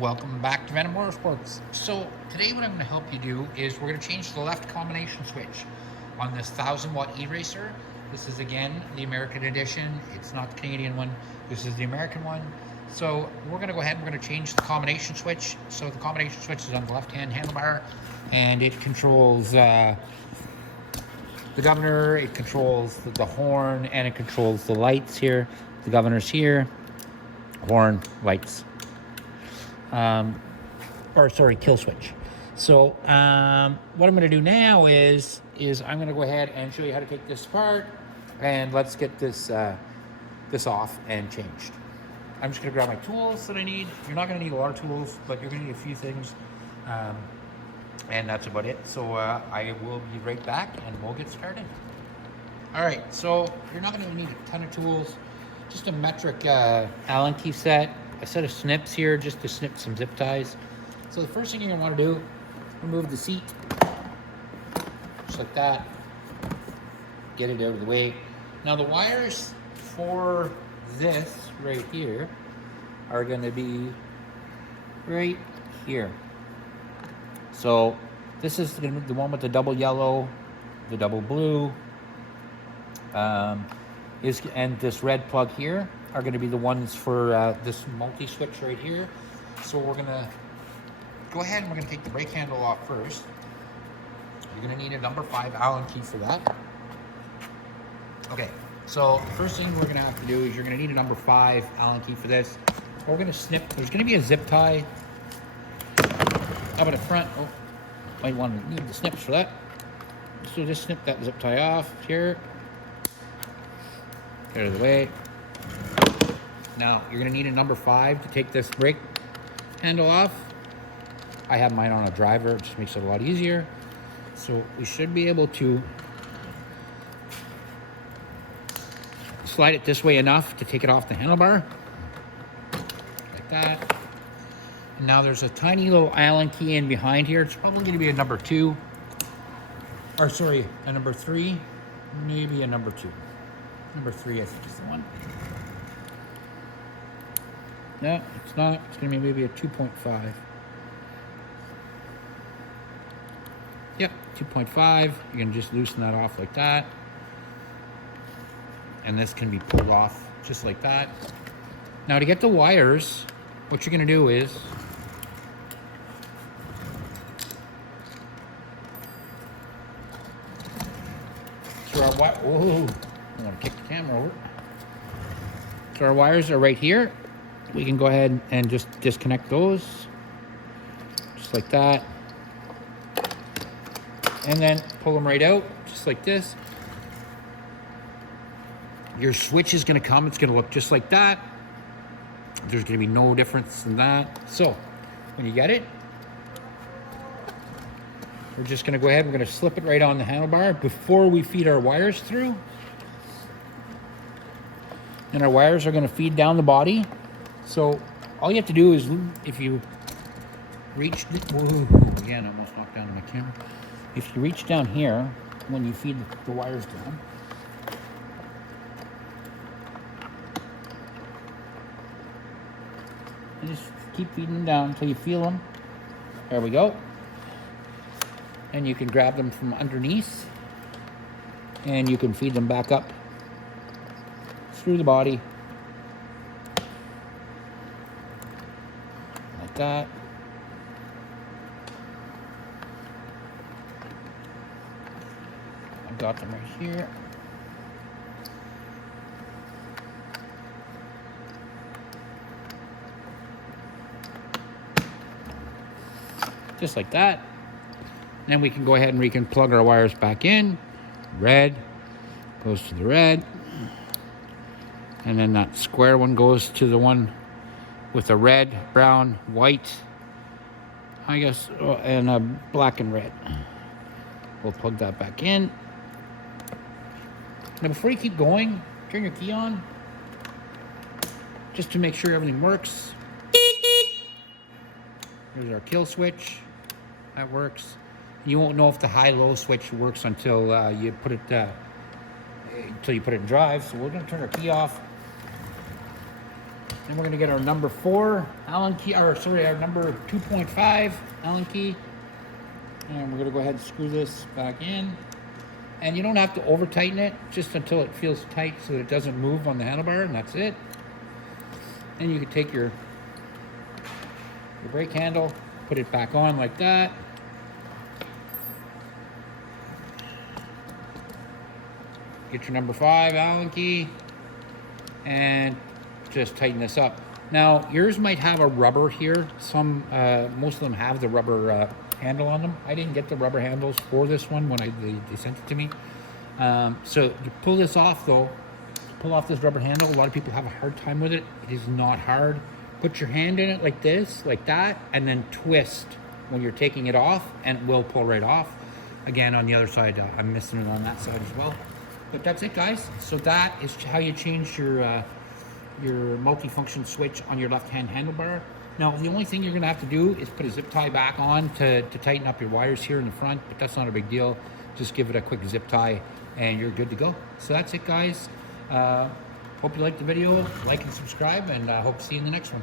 Welcome back to Venom Motorsports. So today what I'm going to help you do is we're going to change the left combination switch on this 1000-watt E-RACER. This is again the American edition. It's not the Canadian one. This is the American one. So we're going to go ahead and we're going to change the combination switch. So the combination switch is on the left-hand handlebar, and it controls the governor, it controls the horn, and it controls the lights here. The governor's here, horn, lights. Kill switch. So what I'm going to do now is I'm going to go ahead and show you how to take this apart, and let's get this this off and changed. I'm just going to grab my tools that I need. You're not going to need a lot of tools, but you're going to need a few things, and that's about it. So I will be right back, and we'll get started. All right, so you're not going to need a ton of tools. Just a metric Allen key set, a set of snips here just to snip some zip ties. So the first thing you're going to want to do, remove the seat, just like that. Get it out of the way. Now the wires for this right here are going to be right here. So this is going to be the one with the double yellow, the double blue, and this red plug here are going to be the ones for this multi-switch right here. So we're going to go ahead and we're going to take the brake handle off first. You're going to need a number 5 Allen key for that. Okay, so the first thing we're going to have to do is you're going to need a number 5 Allen key for this. We're going to snip. There's going to be a zip tie up at the front. Oh, might want to need the snips for that. So just snip that zip tie off here. Get it out of the way. Now, you're going to need a number 5 to take this brake handle off. I have mine on a driver, it just makes it a lot easier. So we should be able to slide it this way enough to take it off the handlebar. Like that. And now there's a tiny little Allen key in behind here. It's probably going to be a number 2. Or sorry, a number 3. Maybe a number 2. Number 3, I think, is the one. No, it's not. It's going to be maybe a 2.5. Yep, 2.5. You're going to just loosen that off like that. And this can be pulled off just like that. Now to get the wires, what you're going to do is so our wire. Whoa! I want to kick the camera over. So our wires are right here. We can go ahead and just disconnect those, just like that. And then pull them right out, just like this. Your switch is going to come. It's going to look just like that. There's going to be no difference in that. So when you get it, we're just going to go ahead. We're going to slip it right on the handlebar before we feed our wires through. And our wires are going to feed down the body. So all you have to do is, if you reach, again, I almost knocked down my camera. If you reach down here, when you feed the wires down, and just keep feeding them down until you feel them. There we go. And you can grab them from underneath, and you can feed them back up through the body. Like that. I got them right here. Just like that. And then we can go ahead and we can plug our wires back in. Red goes to the red. And then that square one goes to the one with the red, brown, white, I guess, and black and red. We'll plug that back in. Now before you keep going, turn your key on, just to make sure everything works. There's our kill switch. That works. You won't know if the high-low switch works until you put it in drive. So we're going to turn our key off. Then we're gonna get our number 4 Allen key, or sorry, our number 2.5 Allen key. And we're gonna go ahead and screw this back in. And you don't have to over tighten it, just until it feels tight so that it doesn't move on the handlebar, and that's it. Then you can take your brake handle, put it back on like that. Get your number 5 Allen key and just tighten this up. Now, yours might have a rubber here. Most of them have the rubber handle on them. I didn't get the rubber handles for this one when they sent it to me. So you pull this off though, pull off this rubber handle. A lot of people have a hard time with it. It is not hard. Put your hand in it like this, like that, and then twist when you're taking it off, and it will pull right off. Again, on the other side, I'm missing it on that side as well. But that's it, guys. So that is how you change your multi-function switch on your left-hand handlebar. Now, the only thing you're going to have to do is put a zip tie back on to tighten up your wires here in the front, but that's not a big deal. Just give it a quick zip tie and you're good to go. So that's it, guys. Hope you liked the video. Like and subscribe, and I hope to see you in the next one.